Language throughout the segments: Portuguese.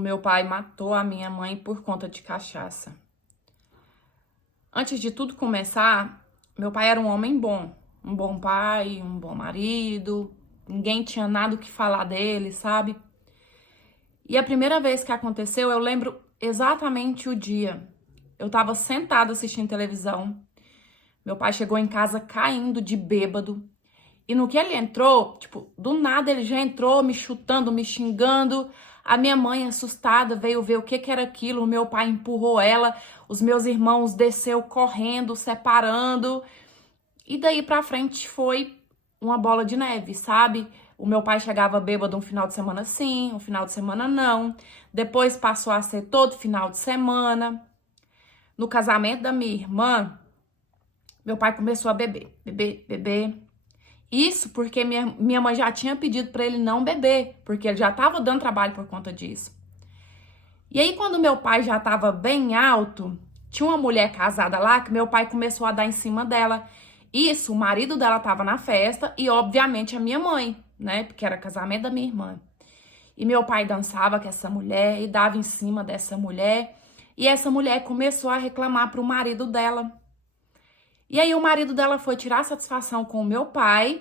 meu pai matou a minha mãe por conta de cachaça. Antes de tudo começar, meu pai era um homem bom. Um bom pai, um bom marido. Ninguém tinha nada o que falar dele, sabe? E a primeira vez que aconteceu, eu lembro exatamente o dia. Eu tava sentada assistindo televisão. Meu pai chegou em casa caindo de bêbado. E no que ele entrou, tipo, do nada ele já entrou me chutando, me xingando. A minha mãe, assustada, veio ver o que era aquilo. O meu pai empurrou ela. Os meus irmãos desceu correndo, separando. E daí pra frente foi uma bola de neve, sabe? O meu pai chegava bêbado um final de semana sim, um final de semana não. Depois passou a ser todo final de semana. No casamento da minha irmã, meu pai começou a beber, beber, beber. Isso porque minha mãe já tinha pedido para ele não beber, porque ele já estava dando trabalho por conta disso. E aí, quando meu pai já estava bem alto, tinha uma mulher casada lá que meu pai começou a dar em cima dela. Isso, o marido dela estava na festa e, obviamente, a minha mãe, né? Porque era casamento da minha irmã. E meu pai dançava com essa mulher e dava em cima dessa mulher. E essa mulher começou a reclamar pro marido dela. E aí o marido dela foi tirar satisfação com o meu pai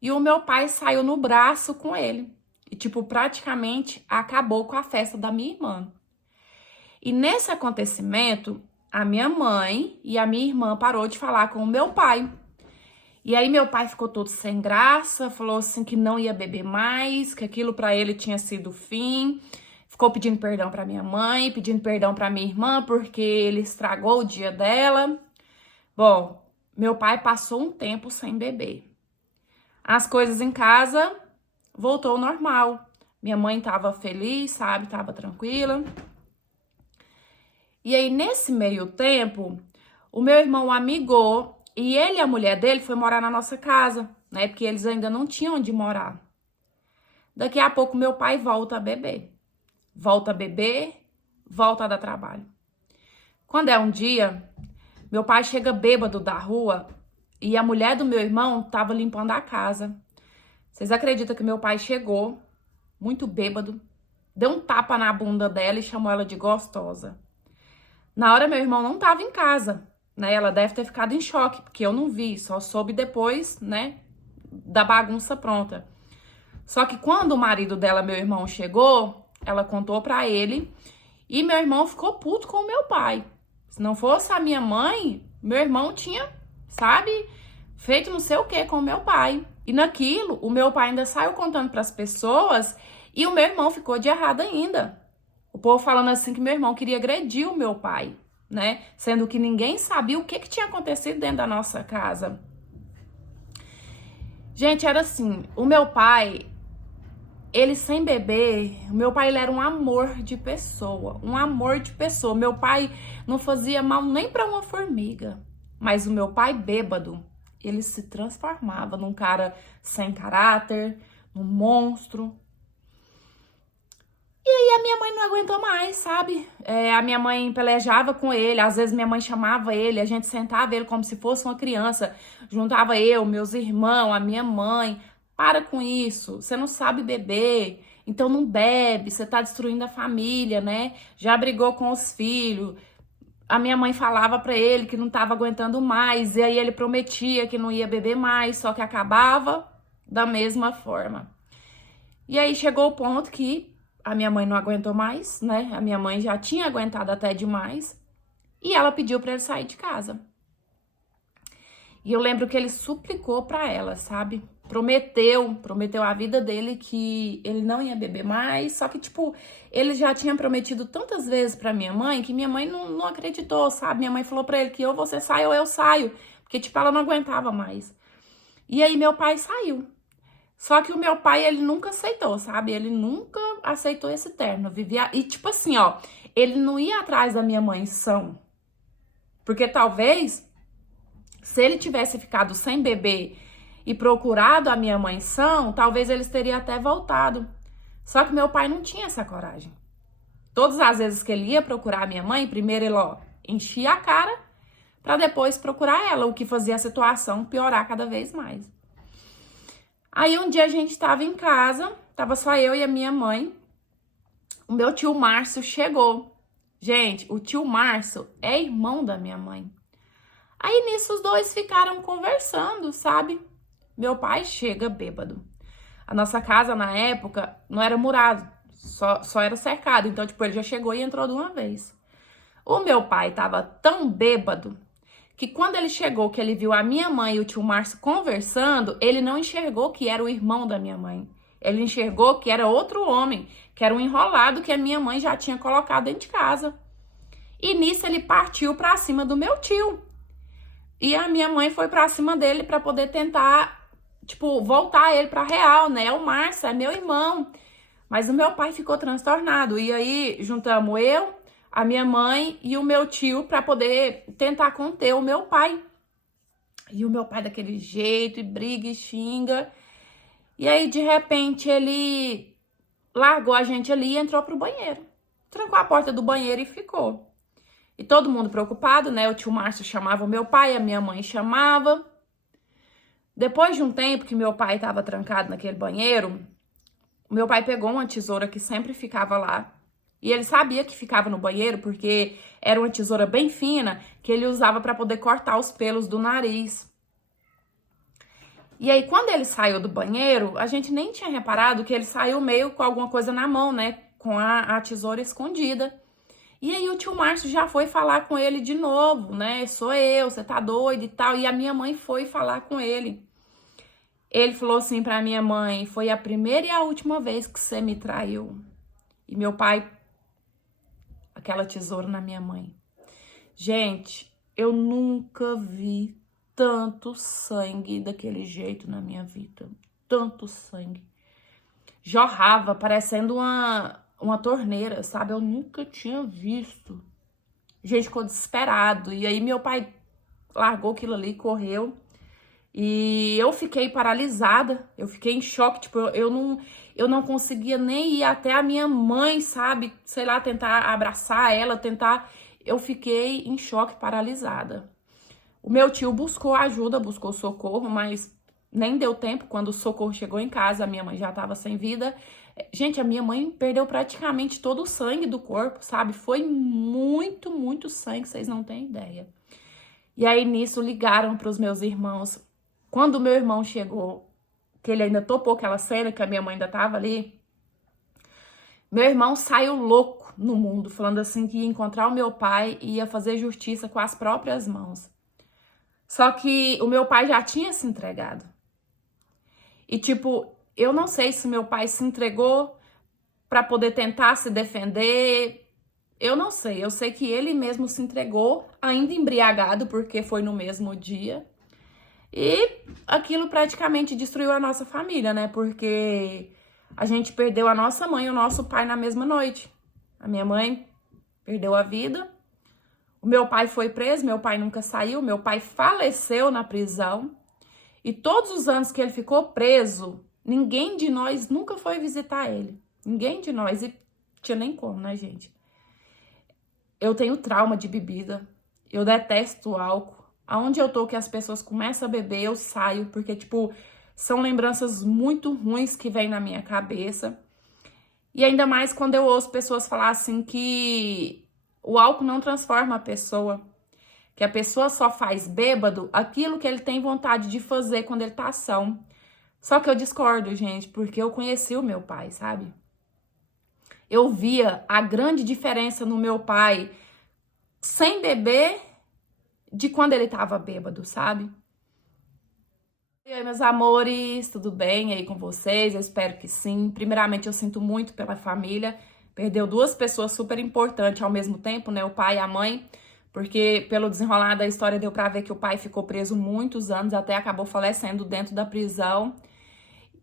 e o meu pai saiu no braço com ele. E, tipo, praticamente acabou com a festa da minha irmã. E nesse acontecimento, a minha mãe e a minha irmã parou de falar com o meu pai. E aí meu pai ficou todo sem graça, falou assim que não ia beber mais, que aquilo pra ele tinha sido o fim. Ficou pedindo perdão pra minha mãe, pedindo perdão pra minha irmã, porque ele estragou o dia dela. Bom, meu pai passou um tempo sem beber. As coisas em casa voltou ao normal. Minha mãe tava feliz, sabe? Tava tranquila. E aí, nesse meio tempo, o meu irmão amigou e ele e a mulher dele foi morar na nossa casa, né? Porque eles ainda não tinham onde morar. Daqui a pouco, meu pai volta a beber. Volta a beber, volta a dar trabalho. Quando é um dia, meu pai chega bêbado da rua e a mulher do meu irmão tava limpando a casa. Vocês acreditam que meu pai chegou, muito bêbado, deu um tapa na bunda dela e chamou ela de gostosa. Na hora, meu irmão não tava em casa, né? Ela deve ter ficado em choque, porque eu não vi, só soube depois, né, da bagunça pronta. Só que quando o marido dela, meu irmão, chegou, ela contou pra ele e meu irmão ficou puto com o meu pai. Se não fosse a minha mãe, meu irmão tinha, sabe, feito não sei o que com o meu pai. E naquilo, o meu pai ainda saiu contando pras pessoas e o meu irmão ficou de errado ainda. O povo falando assim que meu irmão queria agredir o meu pai, né? Sendo que ninguém sabia o que tinha acontecido dentro da nossa casa. Gente, era assim, o meu pai, ele sem beber, o meu pai ele era um amor de pessoa, um amor de pessoa. Meu pai não fazia mal nem para uma formiga, mas o meu pai bêbado, ele se transformava num cara sem caráter, num monstro. E aí a minha mãe não aguentou mais, sabe? A minha mãe pelejava com ele, às vezes minha mãe chamava ele, a gente sentava ele como se fosse uma criança, juntava eu, meus irmãos, a minha mãe. Para com isso, você não sabe beber, então não bebe, você tá destruindo a família, né? Já brigou com os filhos. A minha mãe falava pra ele que não tava aguentando mais, e aí ele prometia que não ia beber mais, só que acabava da mesma forma. E aí chegou o ponto que a minha mãe não aguentou mais, né? A minha mãe já tinha aguentado até demais. E ela pediu pra ele sair de casa. E eu lembro que ele suplicou pra ela, sabe? Prometeu a vida dele que ele não ia beber mais. Só que, tipo, ele já tinha prometido tantas vezes pra minha mãe que minha mãe não acreditou, sabe? Minha mãe falou pra ele que ou você sai ou eu saio. Porque, tipo, ela não aguentava mais. E aí meu pai saiu. Só que o meu pai, ele nunca aceitou, sabe? Ele nunca aceitou esse término. Vivia... E tipo assim, ó, ele não ia atrás da minha mãe são. Porque talvez, se ele tivesse ficado sem beber e procurado a minha mãe são, talvez eles teriam até voltado. Só que meu pai não tinha essa coragem. Todas as vezes que ele ia procurar a minha mãe, primeiro ele, ó, enchia a cara pra depois procurar ela, o que fazia a situação piorar cada vez mais. Aí um dia a gente tava em casa, tava só eu e a minha mãe. o meu tio Márcio chegou. Gente, o tio Márcio é irmão da minha mãe. Aí nisso os dois ficaram conversando, sabe? Meu pai chega bêbado. A nossa casa na época não era murado, só era cercado. Então, tipo, ele já chegou e entrou de uma vez. O meu pai tava tão bêbado que quando ele chegou, que ele viu a minha mãe e o tio Márcio conversando, ele não enxergou que era o irmão da minha mãe. Ele enxergou que era outro homem, que era um enrolado que a minha mãe já tinha colocado dentro de casa. E nisso ele partiu pra cima do meu tio. E a minha mãe foi pra cima dele pra poder tentar, tipo, voltar ele pra real, né? O Márcio é meu irmão. Mas o meu pai ficou transtornado. E aí juntamos eu, a minha mãe e o meu tio pra poder tentar conter o meu pai. E o meu pai daquele jeito, e briga e xinga. E aí, de repente, ele largou a gente ali e entrou pro banheiro. Trancou a porta do banheiro e ficou. E todo mundo preocupado, né? O tio Márcio chamava o meu pai, a minha mãe chamava. Depois de um tempo que meu pai estava trancado naquele banheiro, o meu pai pegou uma tesoura que sempre ficava lá. E ele sabia que ficava no banheiro porque era uma tesoura bem fina que ele usava para poder cortar os pelos do nariz. E aí, quando ele saiu do banheiro, a gente nem tinha reparado que ele saiu meio com alguma coisa na mão, né? Com a tesoura escondida. E aí o tio Márcio já foi falar com ele de novo, né? Sou eu, você tá doido e tal. E a minha mãe foi falar com ele. Ele falou assim pra minha mãe: foi a primeira e a última vez que você me traiu. E meu pai, aquela tesoura na minha mãe. Gente, eu nunca vi tanto sangue daquele jeito na minha vida. Tanto sangue. Jorrava, parecendo uma torneira, sabe? Eu nunca tinha visto. A gente ficou desesperado. E aí meu pai largou aquilo ali, correu. E eu fiquei paralisada. Eu fiquei em choque. Tipo, eu não conseguia nem ir até a minha mãe, sabe? Sei lá, tentar abraçar ela, tentar... Eu fiquei em choque, paralisada. O meu tio buscou ajuda, buscou socorro, mas nem deu tempo. Quando o socorro chegou em casa, a minha mãe já estava sem vida. Gente, a minha mãe perdeu praticamente todo o sangue do corpo, sabe? Foi muito, muito sangue, vocês não têm ideia. E aí, nisso, ligaram para os meus irmãos. Quando o meu irmão chegou, que ele ainda topou aquela cena, que a minha mãe ainda estava ali, meu irmão saiu louco no mundo, falando assim que ia encontrar o meu pai e ia fazer justiça com as próprias mãos. Só que o meu pai já tinha se entregado. E, tipo, eu não sei se meu pai se entregou para poder tentar se defender. Eu não sei. Eu sei que ele mesmo se entregou, ainda embriagado, porque foi no mesmo dia. E aquilo praticamente destruiu a nossa família, né? Porque a gente perdeu a nossa mãe e o nosso pai na mesma noite. A minha mãe perdeu a vida. O meu pai foi preso, meu pai nunca saiu, meu pai faleceu na prisão. E todos os anos que ele ficou preso, ninguém de nós nunca foi visitar ele. Ninguém de nós. E tinha nem como, né, gente? Eu tenho trauma de bebida. Eu detesto álcool. Aonde eu tô que as pessoas começam a beber, eu saio. Porque, tipo, são lembranças muito ruins que vêm na minha cabeça. E ainda mais quando eu ouço pessoas falar assim que o álcool não transforma a pessoa, que a pessoa só faz bêbado aquilo que ele tem vontade de fazer quando ele tá são. Só que eu discordo, gente, porque eu conheci o meu pai, sabe? Eu via a grande diferença no meu pai sem beber de quando ele tava bêbado, sabe? E aí, meus amores, tudo bem aí com vocês? Eu espero que sim. Primeiramente, eu sinto muito pela família. Perdeu duas pessoas super importantes ao mesmo tempo, né? O pai e a mãe. Porque pelo desenrolar da história deu pra ver que o pai ficou preso muitos anos, até acabou falecendo dentro da prisão.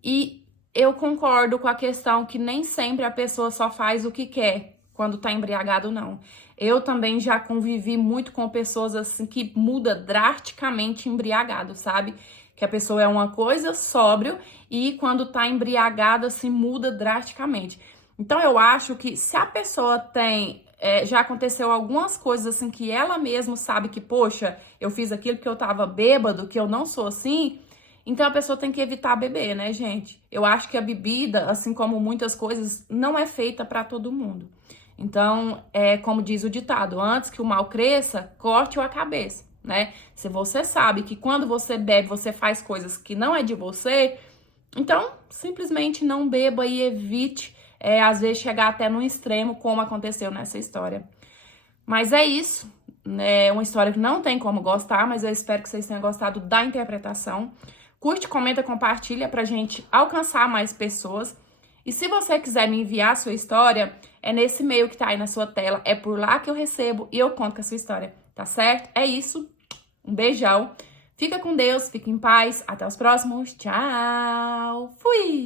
E eu concordo com a questão que nem sempre a pessoa só faz o que quer quando tá embriagado, não. Eu também já convivi muito com pessoas assim que muda drasticamente embriagado, sabe? Que a pessoa é uma coisa sóbrio e quando tá embriagada assim muda drasticamente. Então eu acho que se a pessoa tem já aconteceu algumas coisas assim que ela mesma sabe que, poxa, eu fiz aquilo porque eu tava bêbado, que eu não sou assim, Então a pessoa tem que evitar beber, né, gente? Eu acho que a bebida, assim como muitas coisas, não é feita para todo mundo. Então, é como diz o ditado, antes que o mal cresça, corte-o a cabeça, né? Se você sabe que quando você bebe, você faz coisas que não é de você, então simplesmente não beba e evite, às vezes, chegar até no extremo, como aconteceu nessa história. Mas é isso. É uma história que não tem como gostar, mas eu espero que vocês tenham gostado da interpretação. Curte, comenta, compartilha pra gente alcançar mais pessoas. E se você quiser me enviar a sua história, é nesse e-mail que tá aí na sua tela. É por lá que eu recebo e eu conto com a sua história, tá certo? É isso. Um beijão. Fica com Deus, fica em paz. Até os próximos. Tchau. Fui!